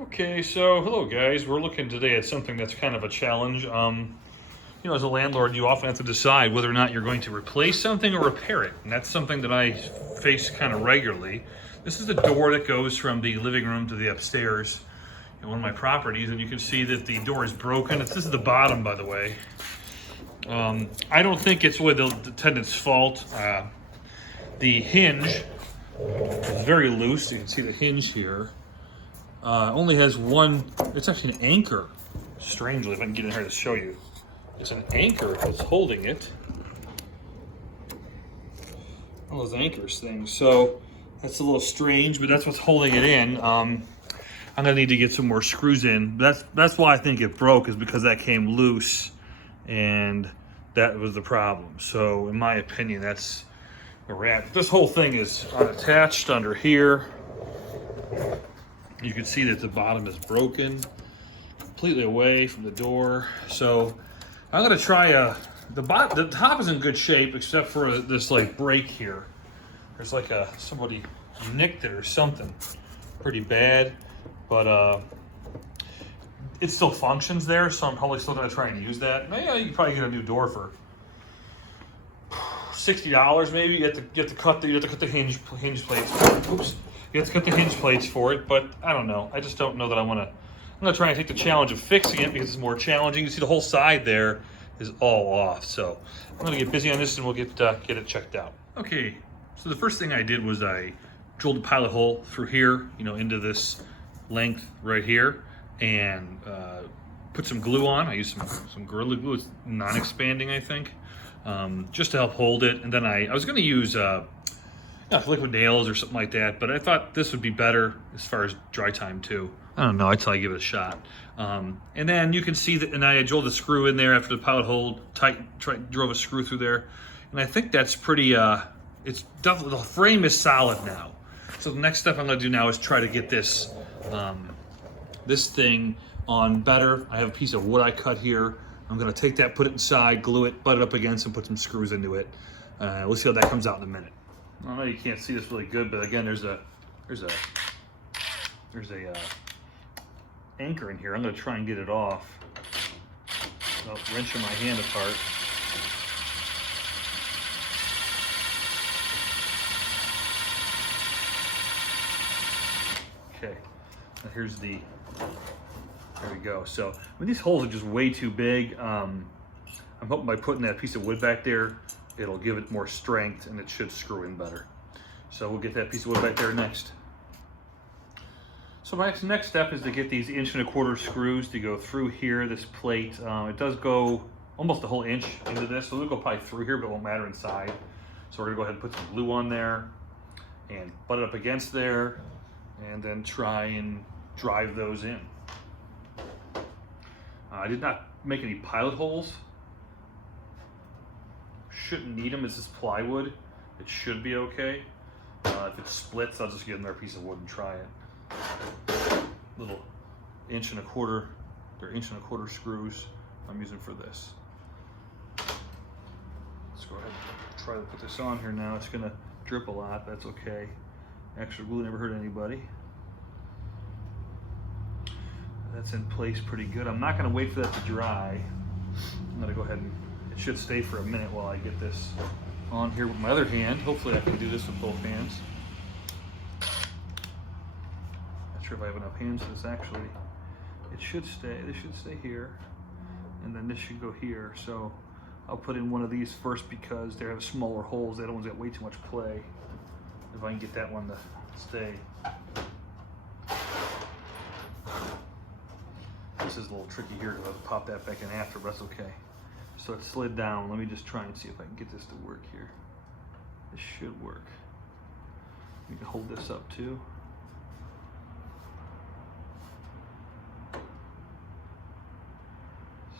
Okay, so hello guys. We're looking today at something that's kind of a challenge. As a landlord, you often have to decide whether or not you're going to replace something or repair it, and that's something that I face kind of regularly. This is the door that goes from the living room to the upstairs in one of my properties, and you can see that the door is broken. This is the bottom, by the way. I don't think it's really the tenant's fault. The hinge is very loose. You can see the hinge here. Only has one, it's actually an anchor, strangely, if I can get in here to show you. It's an anchor that's holding it. One of those anchors things. So that's a little strange, but that's what's holding it in. I'm gonna need to get some more screws in. That's why I think it broke, is because that came loose and that was the problem. So in my opinion, that's where we're at. This whole thing is unattached under here. You can see that the bottom is broken, completely away from the door. So I'm gonna try the top is in good shape except for this like break here. There's like somebody nicked it or something pretty bad, but it still functions there. So I'm probably still gonna try and use that. Yeah, you can probably get a new door for $60 maybe. You have to cut the hinge plates. Oops. You have to cut the hinge plates for it, but I don't know. I just don't know that I want to. I'm going to try and take the challenge of fixing it because it's more challenging. You see the whole side there is all off. So I'm going to get busy on this and we'll get it checked out. Okay, so the first thing I did was I drilled a pilot hole through here, into this length right here, and put some glue on. I used some Gorilla Glue. It's non-expanding, I think, just to help hold it. And then I was going to use liquid nails or something like that, but I thought this would be better as far as dry time too. I don't know, I'd give it a shot. And then you can see that, and I drilled a screw in there after the pilot hole, drove a screw through there. And I think that's pretty, it's definitely, the frame is solid now. So the next step I'm gonna do now is try to get this, this thing on better. I have a piece of wood I cut here. I'm gonna take that, put it inside, glue it, butt it up against, and put some screws into it. We'll see how that comes out in a minute. I know you can't see this really good, but again, there's a anchor in here. I'm going to try and get it off without wrenching my hand apart. Okay, now there we go. So these holes are just way too big. I'm hoping by putting that piece of wood back there, it'll give it more strength and it should screw in better. So we'll get that piece of wood back there next. So my next step is to get these 1¼ inch screws to go through here, this plate. It does go almost a whole inch into this, so it'll go probably through here, but it won't matter inside. So we're gonna go ahead and put some glue on there and butt it up against there, and then try and drive those in. I did not make any pilot holes. Shouldn't need them. It's just plywood. It should be okay. If it splits, I'll just get another piece of wood and try it. Little 1¼ inch, they're 1¼ inch screws I'm using for this. Let's go ahead and try to put this on here now. It's gonna drip a lot, that's okay. Extra glue never hurt anybody. That's in place pretty good. I'm not gonna wait for that to dry. I'm gonna go ahead and, it should stay for a minute while I get this on here with my other hand. Hopefully I can do this with both hands. Not sure if I have enough hands for this actually. It should stay, this should stay here. And then this should go here. So I'll put in one of these first because they have smaller holes. The other one's got way too much play. If I can get that one to stay. This is a little tricky here because I have to pop that back in after, but that's okay. So it slid down. Let me just try and see if I can get this to work here. This should work. You can hold this up too.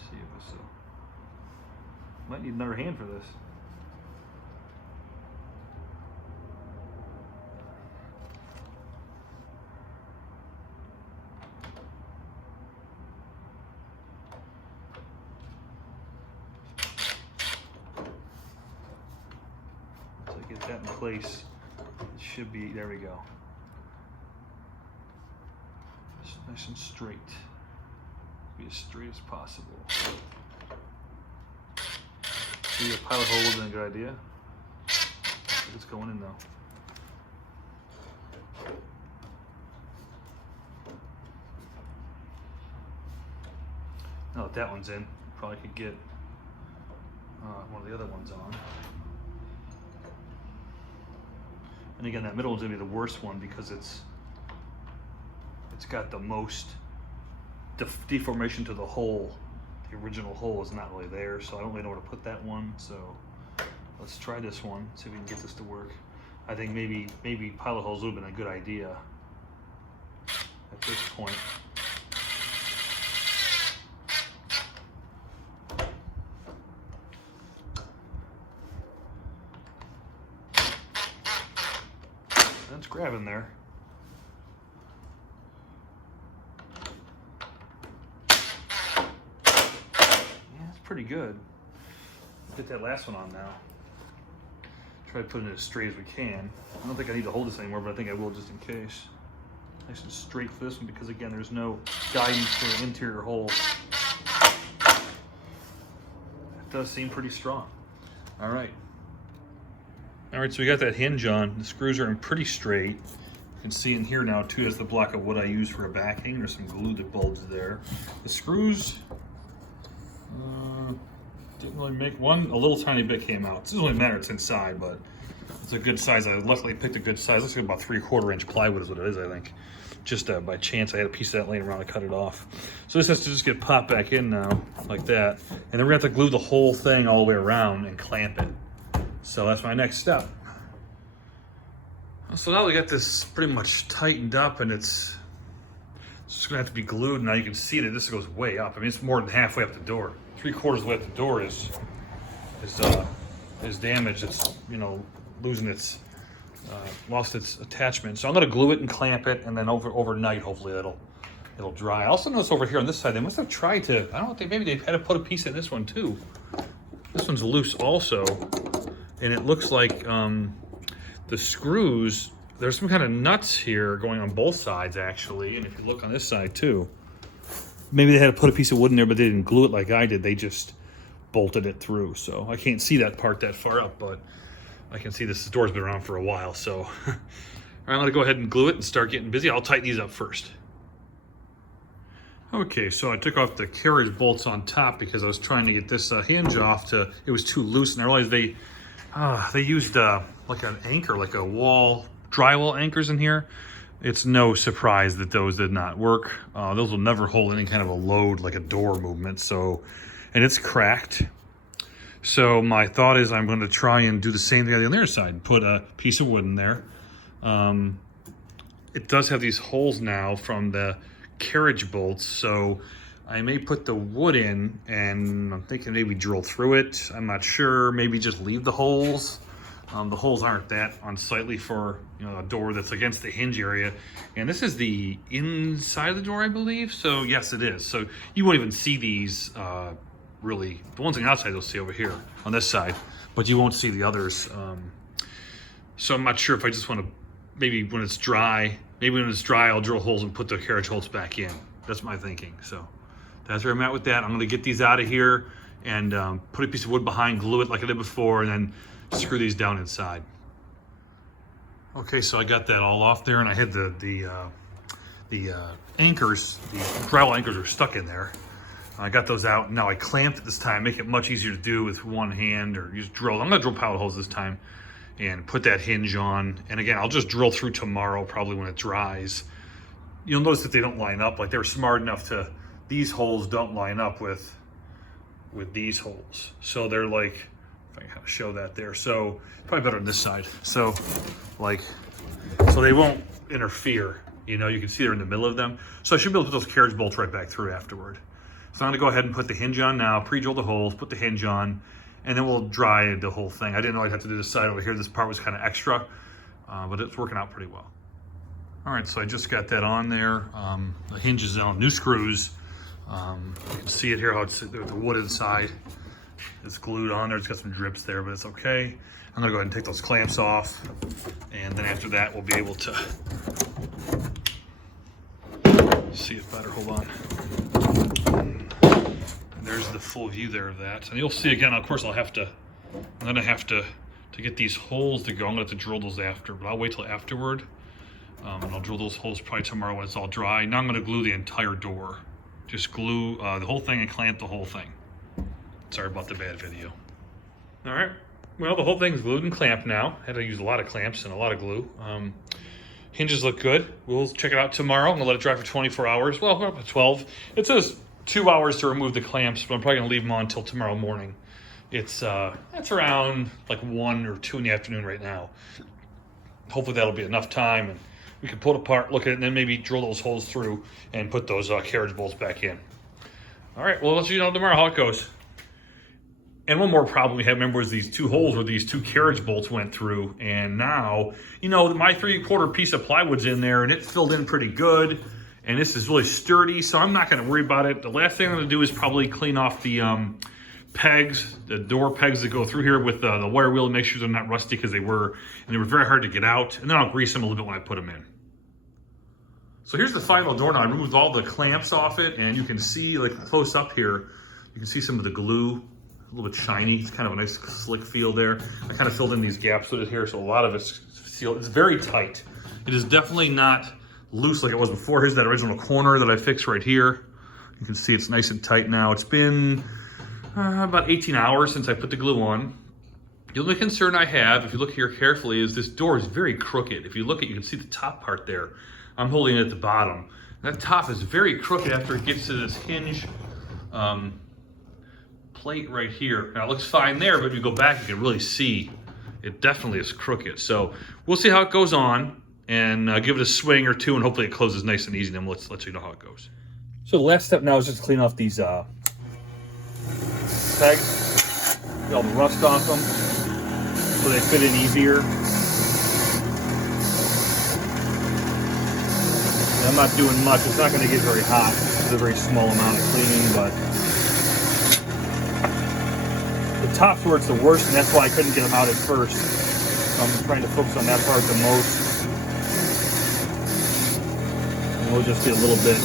See if this might need another hand for this. Get that in place. It should be, there we go. It's nice and straight. Be as straight as possible. See, a pilot hole would have been a good idea. It's going in though. Now that that one's in, probably could get one of the other ones on. And again, that middle one's gonna be the worst one because it's got the most deformation to the hole. The original hole is not really there, so I don't really know where to put that one. So let's try this one, see if we can get this to work. I think maybe pilot holes would have been a good idea at this point. That's grabbing there. Pretty good. Get that last one on now. Try to put it as straight as we can. I don't think I need to hold this anymore, but I think I will just in case. Nice and straight for this one because again, there's no guidance for an interior hole. It does seem pretty strong. All right. All right, so we got that hinge on. The screws are in pretty straight. You can see in here now too, that's the block of wood I use for a backing. There's some glue that bulges there. The screws, didn't really make one, a little tiny bit came out. It doesn't really matter, it's inside, but it's a good size. I luckily picked a good size. Looks like about 3/4 inch plywood is what it is, I think. Just by chance, I had a piece of that laying around, I cut it off. So this has to just get popped back in now, like that. And then we're gonna have to glue the whole thing all the way around and clamp it. So that's my next step. So now we got this pretty much tightened up and it's just gonna have to be glued. Now you can see that this goes way up. I mean, it's more than halfway up the door. 3/4 way up the door is damaged. It's, you know, losing its, lost its attachment. So I'm gonna glue it and clamp it, and then overnight, hopefully it'll dry. I also noticed over here on this side, they must have tried to, I don't know, maybe they had to put a piece in this one too. This one's loose also, and it looks like the screws, there's some kind of nuts here going on both sides actually, and if you look on this side too, maybe they had to put a piece of wood in there, but they didn't glue it like I did. They just bolted it through. So I can't see that part that far up, but I can see this door's been around for a while. So all right, I'm gonna go ahead and glue it and start getting busy. I'll tighten these up first. Okay, so I took off the carriage bolts on top because I was trying to get this hinge off. It was too loose, and I realized they used like an anchor, like a drywall anchors in here. It's no surprise that those did not work. Those will never hold any kind of a load like a door movement. So, and it's cracked. So my thought is I'm going to try and do the same thing on the other side. Put a piece of wood in there. It does have these holes now from the carriage bolts. So I may put the wood in and I'm thinking maybe drill through it. I'm not sure. Maybe just leave the holes. The holes aren't that unsightly for, you know, a door that's against the hinge area. And this is the inside of the door, I believe. So yes, it is. So you won't even see these really. The ones on the outside you'll see over here on this side, but you won't see the others. So I'm not sure if I just want to, maybe when it's dry, I'll drill holes and put the carriage bolts back in. That's my thinking. So that's where I'm at with that. I'm going to get these out of here and put a piece of wood behind, glue it like I did before, and then screw these down inside. Okay, so I got that all off there, and I had the anchors, the drywall anchors were stuck in there. I got those out. Now I clamped it this time, make it much easier to do with one hand or use drill. I'm gonna drill pilot holes this time and put that hinge on. And again, I'll just drill through tomorrow, probably when it dries. You'll notice that they don't line up. Like, they were smart enough to, these holes don't line up with these holes. So they're like, if I can kind of show that there. So probably better on this side. So like, so they won't interfere. You know, you can see they're in the middle of them. So I should be able to put those carriage bolts right back through afterward. So I'm gonna go ahead and put the hinge on now, pre-drill the holes, put the hinge on, and then we'll dry the whole thing. I didn't know I'd have to do this side over here. This part was kind of extra, but it's working out pretty well. All right, so I just got that on there. The hinge is on, new screws. You can see it here, how it's the wood inside. It's glued on there. It's got some drips there, but it's okay. I'm gonna go ahead and take those clamps off, and then after that, we'll be able to See it better, hold on. And there's the full view there of that. And you'll see again, of course, I'm gonna have to get these holes to go. I'm gonna have to drill those after, but I'll wait till afterward. And I'll drill those holes probably tomorrow when it's all dry. Now I'm gonna glue the entire door. Just glue the whole thing and clamp the whole thing. Sorry about the bad video. All right, well, the whole thing's glued and clamped now. Had to use a lot of clamps and a lot of glue. Hinges look good. We'll check it out tomorrow. I'm gonna let it dry for 24 hours. Well, up to 12. It says 2 hours to remove the clamps, but I'm probably gonna leave them on until tomorrow morning. It's around like 1 or 2 in the afternoon right now. Hopefully that'll be enough time, and we can pull it apart, look at it, and then maybe drill those holes through and put those carriage bolts back in. All right, well, I'll let you know tomorrow how it goes. And one more problem we had, remember, was these 2 holes where these 2 carriage bolts went through. And now, you know, my 3/4 piece of plywood's in there and it filled in pretty good. And this is really sturdy, so I'm not gonna worry about it. The last thing I'm gonna do is probably clean off the pegs, the door pegs that go through here with the wire wheel, and make sure they're not rusty, because they were very hard to get out. And then I'll grease them a little bit when I put them in. So here's the final door now. I removed all the clamps off it, and you can see, like close up here, you can see some of the glue, a little bit shiny. It's kind of a nice slick feel there. I kind of filled in these gaps with it here, so a lot of it's sealed. It's very tight. It is definitely not loose like it was before. Here's that original corner that I fixed right here. You can see it's nice and tight now. It's been about 18 hours since I put the glue on. The only concern I have, if you look here carefully, is this door is very crooked. If you look at, you can see the top part there. I'm holding it at the bottom. That top is very crooked after it gets to this hinge plate right here. Now it looks fine there, but if you go back, you can really see it definitely is crooked. So we'll see how it goes on, and give it a swing or two, and hopefully it closes nice and easy. Then let's let you know how it goes. So the last step now is just to clean off these pegs, get all the rust off them so they fit in easier. And I'm not doing much. It's not going to get very hot. It's a very small amount of cleaning, but the top's where it's the worst, and that's why I couldn't get them out at first. So I'm trying to focus on that part the most. And we'll just get a little bit.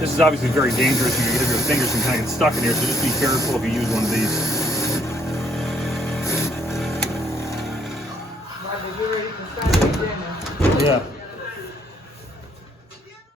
This is obviously very dangerous. You can get your fingers and kind of get stuck in here, so just be careful if you use one of these. Roger, get ready for Sunday dinner. Yeah.